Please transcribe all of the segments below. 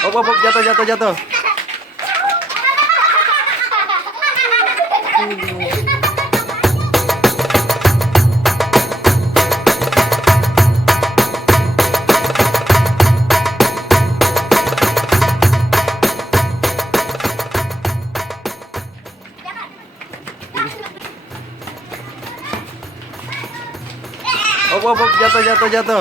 Jatuh, jatuh, jatuh. Jatuh, jatuh, jatuh.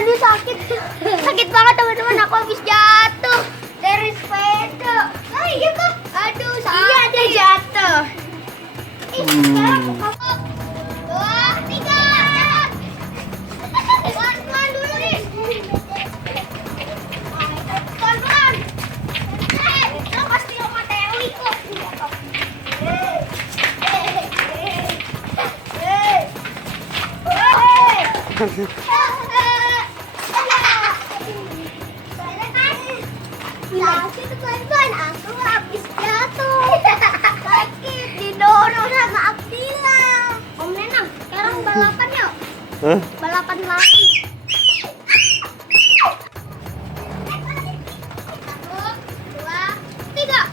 Aduh sakit. Sakit banget teman-teman, aku habis jatuh dari sepeda. Oh iya kok. Aduh sakit. Iya dia jatuh. Sekarang aku 2, 3. Pelan-pelan dulu nih. Pelan-pelan. Lo pasti lo materi kok. Sakit teman-teman, aku habis jatuh. Sakit didorong sama Abdila. Om Nenang, sekarang balapan yuk. Balapan lagi. 1, 2, 3.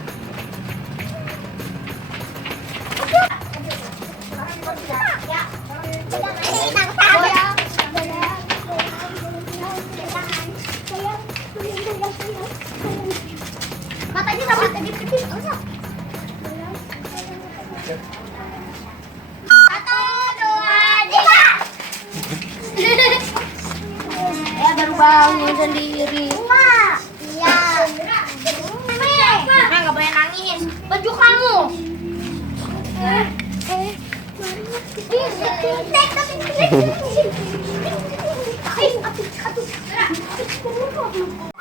Matanya sama tadi kecil. 1, 2, 3. Ya baru bangun sendiri. Iya. Nah, nggak boleh nangis. Baju kamu. Aduh.